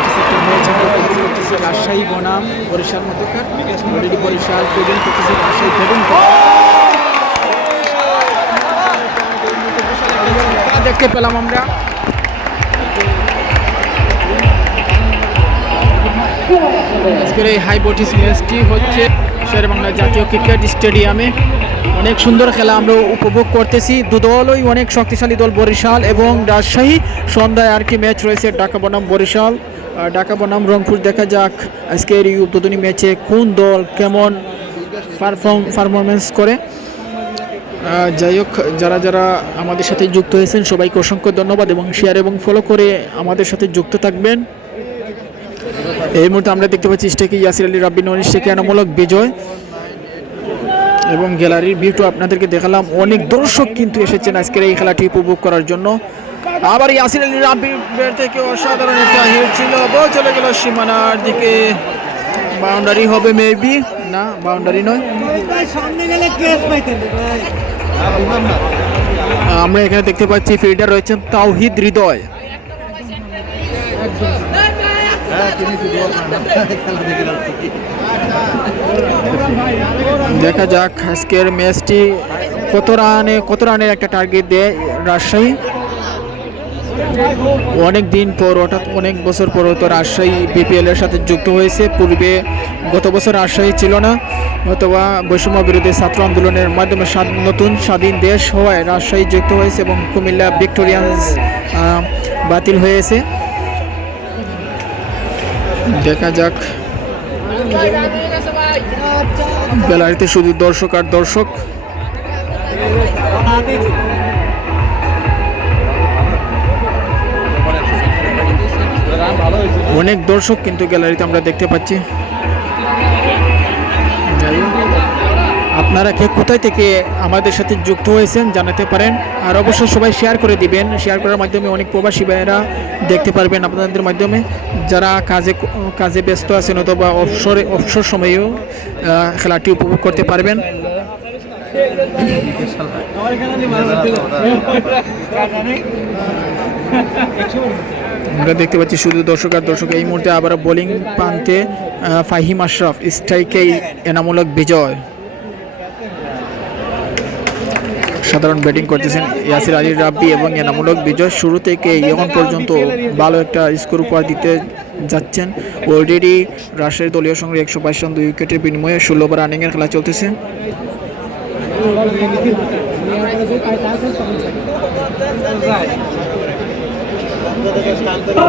উপভোগ রাজশাহী বনাম বরিশাল মধ্যকার। বরিশাল রাজশাহী দেখতে পেলাম আমরা। আজকের এই হাই বটিস ম্যাচটি হচ্ছে শের বাংলা জাতীয় ক্রিকেট স্টেডিয়ামে অনেক সুন্দর খেলা আমরা উপভোগ করতেছি। দু দলই অনেক শক্তিশালী দল বরিশাল এবং রাজশাহী। সন্ধ্যায় আর কি ম্যাচ রয়েছে ঢাকা বনাম বরিশাল। ঢাকা বনাম রংপুর, দেখা যাক আজকের এই উদ্বোধনী ম্যাচে কোন দল কেমন পারফর্ম পারফরমেন্স করে। যাই হোক, যারা যারা আমাদের সাথে যুক্ত হয়েছেন, সবাইকে অসংখ্য ধন্যবাদ এবং শেয়ার এবং ফলো করে আমাদের সাথে যুক্ত থাকবেন। এই মুহূর্তে আমরা দেখতে পাচ্ছি স্টেকে ইয়াসির আলী, রাব্বি নরিশ শেখানামূলক বিজয় এবং গ্যালারির ভিউটা আপনাদেরকে দেখালাম। অনেক দর্শক কিন্তু এসেছেন আজকের এই খেলাটি উপভোগ করার জন্য। আবার ইয়াসির আলী ব্যাট থেকে অসাধারণ একটা হিট ছিল। বল চলে গেল সীমানার দিকে। বাউন্ডারি হবে মেবি না, বাউন্ডারি নয়। সামনে গেলে কেস পাইতেন আমরা এখানে দেখতে পাচ্ছি ফিল্ডার রয়েছেন তাওহিদ হৃদয়। দেখা যাক আজকের ম্যাচটি কত রানে কত রানের একটা টার্গেট দেয় রাজশাহী। অনেক দিন পর, অর্থাৎ অনেক বছর পর তো রাজশাহী বিপিএল এর সাথে যুক্ত হয়েছে। পূর্বে গত বছর রাজশাহী ছিল না, অথবা বৈষম্য বিরোধী ছাত্র আন্দোলনের মাধ্যমে নতুন স্বাধীন দেশ হওয়ায় রাজশাহী যুক্ত হয়েছে এবং কুমিল্লা ভিক্টোরিয়ান্স বাতিল হয়েছে। দেখা যাক। গ্যালারিতে শুধু দর্শক আর দর্শক। অনেক দর্শক কিন্তু গ্যালারিতে আমরা দেখতে পাচ্ছি। আপনারা কে কোথায় থেকে আমাদের সাথে যুক্ত হয়েছেন জানাতে পারেন। আর অবশ্যই সবাই শেয়ার করে দিবেন। শেয়ার করার মাধ্যমে অনেক প্রবাসী ভাইয়েরা দেখতে পারবেন আপনাদের মাধ্যমে। যারা কাজে কাজে ব্যস্ত আছেন অথবা অবসরে অবসর সময়েও খেলাটি উপভোগ করতে পারবেন। আমরা দেখতে পাচ্ছি শুধু দর্শক আর দর্শক, এই মুহূর্তে আবার বোলিং প্রান্তে ফাহিম আশরাফ স্ট্রাইকেই এনামূলক বিজয়। সাধারণ ব্যাটিং করতেছেন ইয়াসির আলী রাব্বি এবং এনামূলক বিজয়। শুরু থেকে এখন পর্যন্ত ভালো একটা স্কোর উপহার দিতে যাচ্ছেন। অলরেডি রাজশাহী দলীয় সঙ্গে একশো বাইশ রান, দুই উইকেটের বিনিময়ে ষোলো ওভার রানিংয়ের খেলা চলতেছে। থেকে স্থানান্তরিত